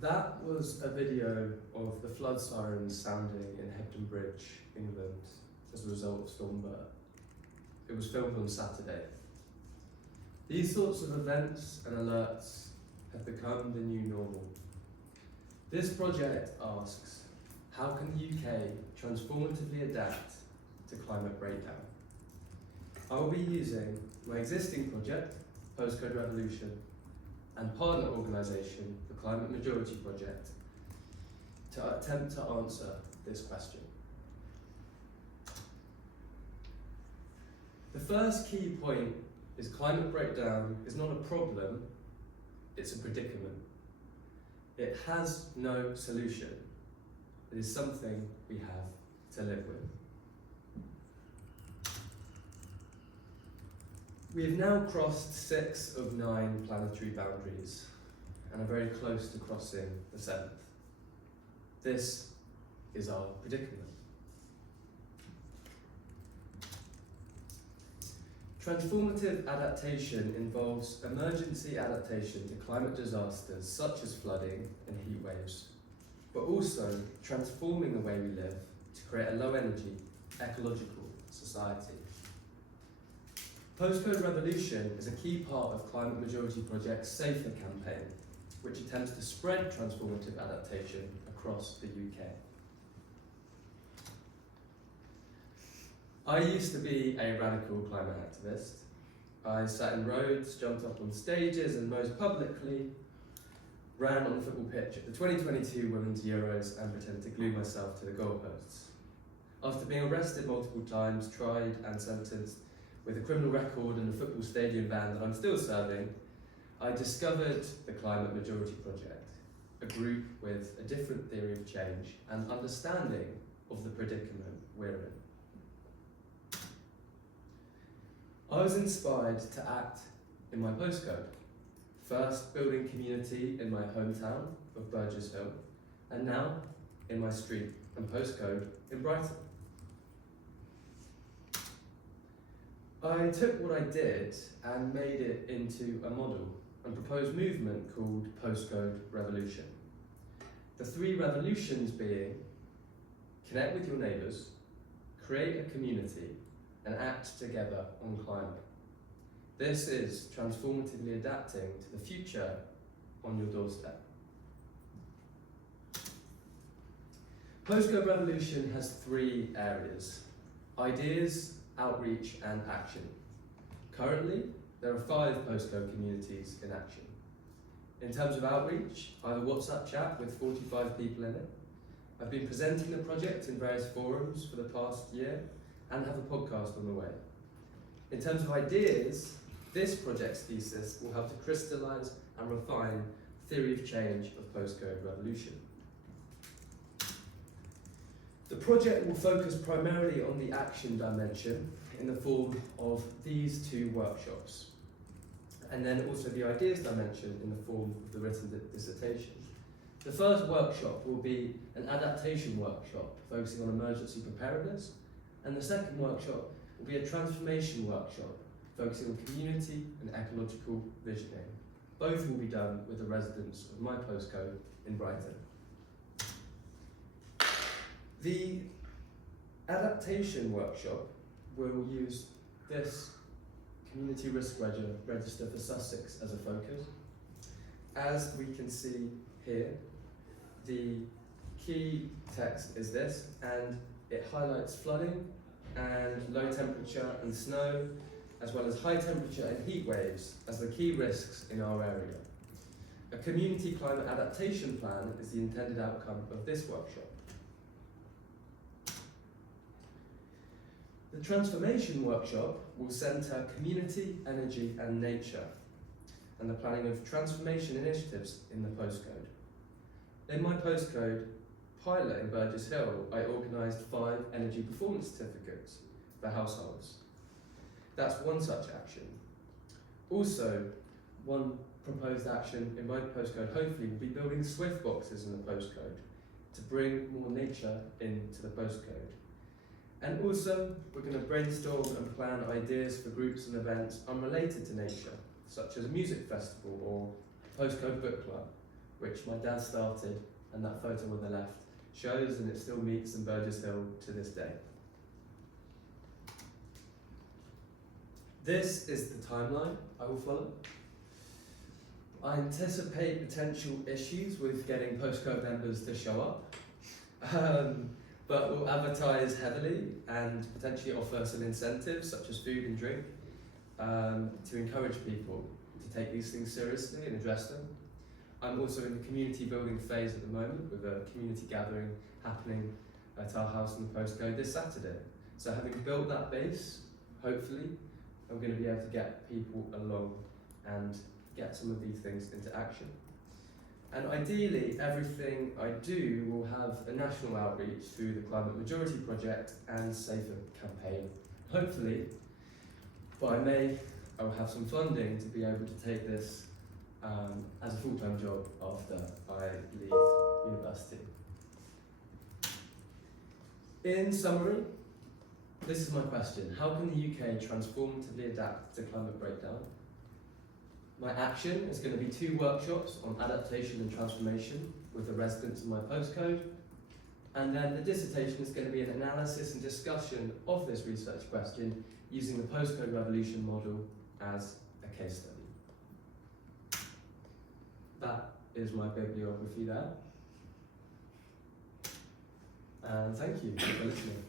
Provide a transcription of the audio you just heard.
That was a video of the flood sirens sounding in Hebden Bridge, England, as a result of Storm Bert. It was filmed on Saturday. These sorts of events and alerts have become the new normal. This project asks, how can the UK transformatively adapt to climate breakdown? I will be using my existing project, Postcode Revolution, and partner organisation, the Climate Majority Project, to attempt to answer this question. The first key point is climate breakdown is not a problem, it's a predicament. It has no solution. It is something we have to live with. We have now crossed 6 of 9 planetary boundaries and are very close to crossing the 7th. This is our predicament. Transformative adaptation involves emergency adaptation to climate disasters such as flooding and heat waves, but also transforming the way we live to create a low-energy, ecological society. Postcode Revolution is a key part of Climate Majority Project's Safer campaign, which attempts to spread transformative adaptation across the UK. I used to be a radical climate activist. I sat in roads, jumped up on stages, and most publicly ran on the football pitch at the 2022 Women's Euros and pretended to glue myself to the goalposts. After being arrested multiple times, tried and sentenced with a criminal record and a football stadium ban that I'm still serving, I discovered the Climate Majority Project, a group with a different theory of change and understanding of the predicament we're in. I was inspired to act in my postcode, first building community in my hometown of Burgess Hill, and now in my street and postcode in Brighton. I took what I did and made it into a model and proposed a movement called Postcode Revolution. The 3 revolutions being connect with your neighbours, create a community, and act together on climate. This is transformatively adapting to the future on your doorstep. Postcode Revolution has 3 areas: ideas, outreach, and action. Currently, there are 5 postcode communities in action. In terms of outreach, I have a WhatsApp chat with 45 people in it. I've been presenting the project in various forums for the past year and have a podcast on the way. In terms of ideas, this project's thesis will help to crystallise and refine theory of change of Postcode Revolution. The project will focus primarily on the action dimension in the form of these 2 workshops, and then also the ideas dimension in the form of the written dissertation. The first workshop will be an adaptation workshop focusing on emergency preparedness, and the second workshop will be a transformation workshop focusing on community and ecological visioning. Both will be done with the residents of my postcode in Brighton. The adaptation workshop will use this community risk register for Sussex as a focus. As we can see here, the key text is this, and it highlights flooding and low temperature and snow, as well as high temperature and heat waves as the key risks in our area. A community climate adaptation plan is the intended outcome of this workshop. The transformation workshop will centre community, energy and nature, and the planning of transformation initiatives in the postcode. In my postcode pilot in Burgess Hill, I organised 5 energy performance certificates for households. That's one such action. Also, one proposed action in my postcode hopefully will be building Swift boxes in the postcode to bring more nature into the postcode. And also, we're going to brainstorm and plan ideas for groups and events unrelated to nature, such as a music festival or postcode book club, which my dad started, and that photo on the left shows, and it still meets in Burgess Hill to this day. This is the timeline I will follow. I anticipate potential issues with getting postcode members to show up, but we'll advertise heavily and potentially offer some incentives such as food and drink to encourage people to take these things seriously and address them. I'm also in the community building phase at the moment with a community gathering happening at our house in the postcode this Saturday. So having built that base, hopefully, I'm going to be able to get people along and get some of these things into action. And ideally, everything I do will have a national outreach through the Climate Majority Project and Safer campaign. Hopefully, by May, I will have some funding to be able to take this as a full-time job after I leave university. In summary, this is my question. How can the UK transformatively adapt to climate breakdown? My action is going to be 2 workshops on adaptation and transformation with the residents in my postcode. And then the dissertation is going to be an analysis and discussion of this research question using the postcode revolution model as a case study. That is my bibliography there. And thank you for listening.